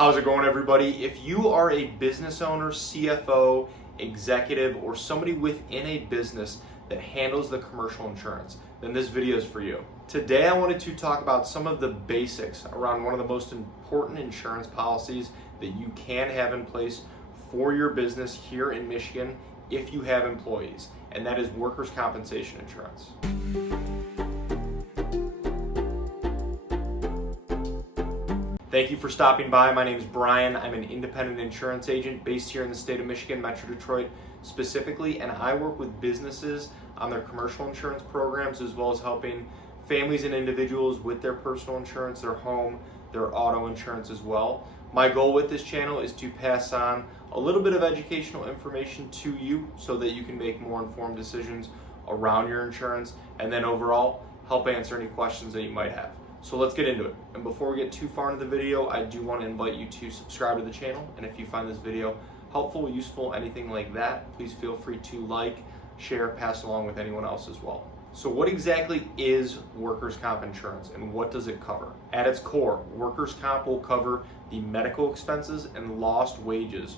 How's it going, everybody? If you are a business owner, CFO, executive, or somebody within a business that handles the commercial insurance, then this video is for you. Today I wanted to talk about some of the basics around one of the most important insurance policies that you can have in place for your business here in Michigan if you have employees, and that is workers' compensation insurance. Thank you for stopping by. My name is Brian. I'm an independent insurance agent based here in the state of Michigan, Metro Detroit specifically, and I work with businesses on their commercial insurance programs as well as helping families and individuals with their personal insurance, their home, their auto insurance as well. My goal with this channel is to pass on a little bit of educational information to you so that you can make more informed decisions around your insurance and then overall help answer any questions that you might have. So let's get into it. And before we get too far into the video, I do want to invite you to subscribe to the channel. And if you find this video helpful, useful, anything like that, please feel free to like, share, pass along with anyone else as well. So what exactly is workers' comp insurance and what does it cover? At its core, workers' comp will cover the medical expenses and lost wages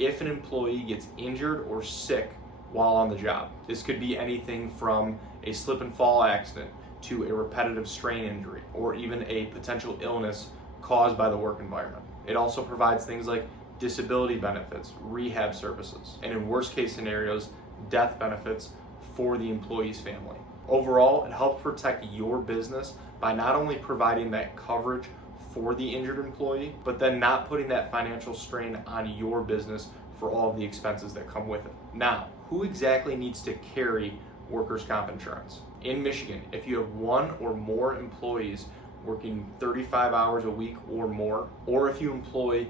if an employee gets injured or sick while on the job. This could be anything from a slip and fall accident to a repetitive strain injury, or even a potential illness caused by the work environment. It also provides things like disability benefits, rehab services, and in worst case scenarios, death benefits for the employee's family. Overall, it helps protect your business by not only providing that coverage for the injured employee, but then not putting that financial strain on your business for all of the expenses that come with it. Now, who exactly needs to carry workers' comp insurance? In Michigan, if you have one or more employees working 35 hours a week or more, or if you employ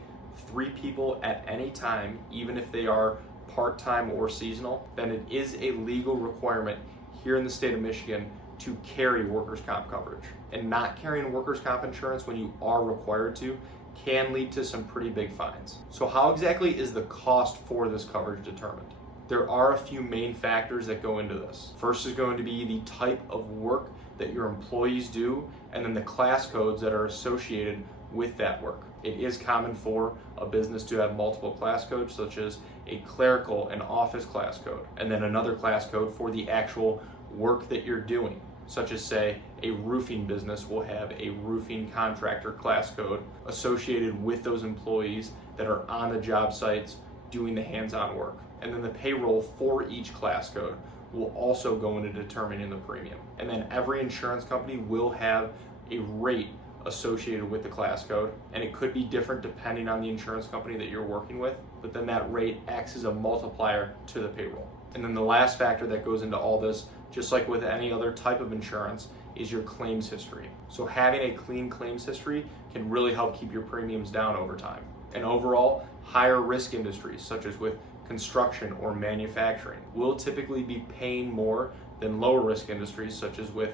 3 people at any time, even if they are part-time or seasonal, then it is a legal requirement here in the state of Michigan to carry workers' comp coverage. And not carrying workers' comp insurance when you are required to can lead to some pretty big fines. So how exactly is the cost for this coverage determined? There are a few main factors that go into this. First is going to be the type of work that your employees do, and then the class codes that are associated with that work. It is common for a business to have multiple class codes, such as a clerical and office class code, and then another class code for the actual work that you're doing, such as, say, a roofing business will have a roofing contractor class code associated with those employees that are on the job sites doing the hands-on work. And then the payroll for each class code will also go into determining the premium. And then every insurance company will have a rate associated with the class code, and it could be different depending on the insurance company that you're working with, but then that rate acts as a multiplier to the payroll. And then the last factor that goes into all this, just like with any other type of insurance, is your claims history. So having a clean claims history can really help keep your premiums down over time. And overall, higher risk industries, such as with construction or manufacturing, will typically be paying more than lower risk industries such as with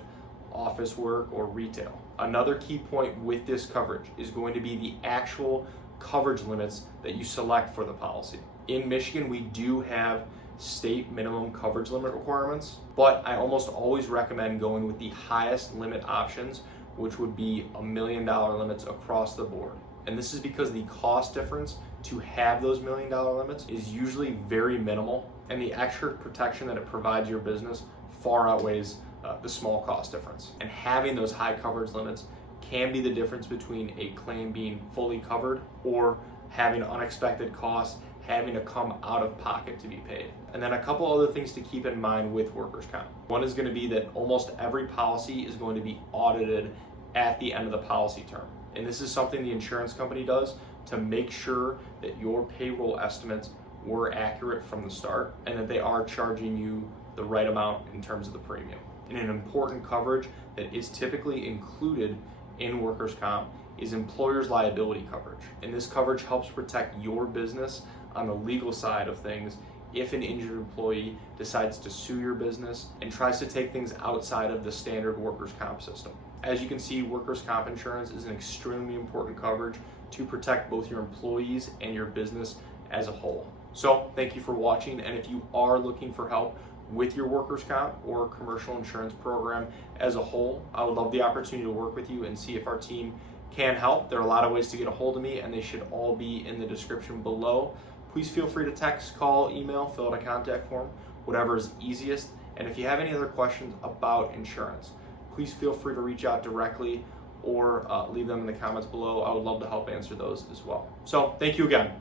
office work or retail. Another key point with this coverage is going to be the actual coverage limits that you select for the policy. In Michigan, we do have state minimum coverage limit requirements, but I almost always recommend going with the highest limit options, which would be $1 million limits across the board. And this is because the cost difference to have those $1 million limits is usually very minimal, and the extra protection that it provides your business far outweighs the small cost difference. And having those high coverage limits can be the difference between a claim being fully covered or having unexpected costs having to come out of pocket to be paid. And then a couple other things to keep in mind with workers' comp. One is going to be that almost every policy is going to be audited at the end of the policy term. And this is something the insurance company does to make sure that your payroll estimates were accurate from the start and that they are charging you the right amount in terms of the premium. And an important coverage that is typically included in workers' comp is employer's liability coverage. And this coverage helps protect your business on the legal side of things if an injured employee decides to sue your business and tries to take things outside of the standard workers' comp system. As you can see, workers' comp insurance is an extremely important coverage to protect both your employees and your business as a whole. So thank you for watching, and if you are looking for help with your workers' comp or commercial insurance program as a whole, I would love the opportunity to work with you and see if our team can help. There are a lot of ways to get a hold of me, and they should all be in the description below. Please feel free to text, call, email, fill out a contact form, whatever is easiest. And if you have any other questions about insurance, please feel free to reach out directly or leave them in the comments below. I would love to help answer those as well. So thank you again.